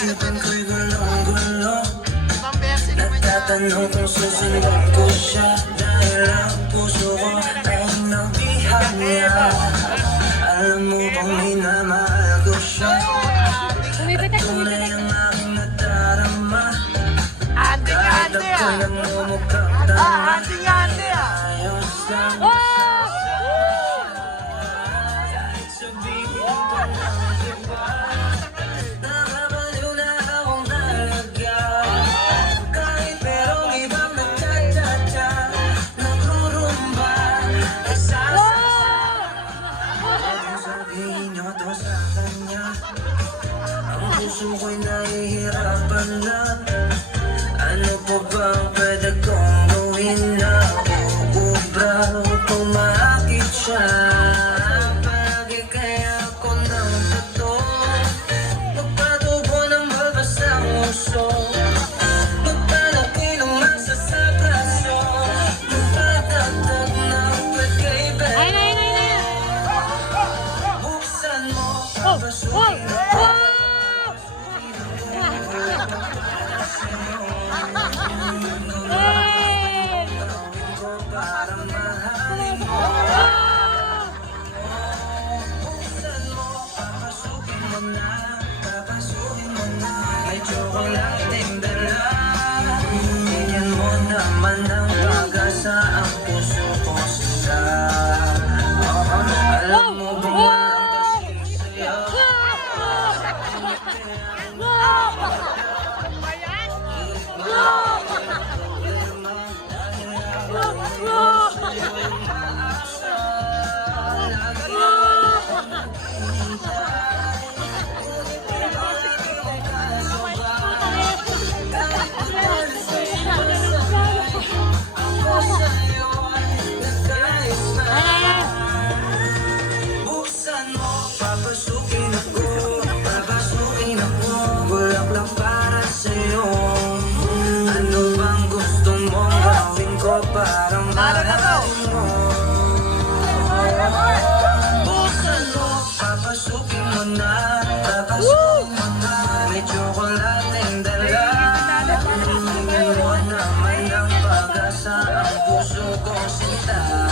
Isipan ko'y gulong-gulong. Nagtatanong kung susundan ko siya. Dahil ang puso ko ay nabihan niya. Alam mo bang minamahal ko siya? At tunay ang aking nadarama. Kahit ako'y namumukhang tama, ayos lang kahit sabihin pa ng iba. Nakabaliw na akong talaga. Kahit merong ibang nagtsatsa, nagrurumba, sabihin nyo to sa kanya. Ang puso ko'y nahihirapan na. Ano pa ba ang pwede kong gawin na ubra kung maakit siya? Palagi kaya ako ng totoo, magpatubo ng babasang uso, magpalaki ng masa sa braso, magpatagtag ng pagkaibigan. Buksan mo, papasukin ako. Para mahalin mo. Buksan mo, papasukin mo na, papasukin mo na. May tsokolating dala. Bigyan mo naman ng pag-asa ang puso ko sila. Alam mo bang walang pasisaya? Buksan mo, papasukin ako, papasukin ako. Bulaklak para sa'yo. Ano bang gusto mong gawin ko para mahalin mo? Buksan mo, papasukin mo na, papasukin mo na. May tsokolating dala. Bigyan mo naman ng pag-asa ang puso ko sinta.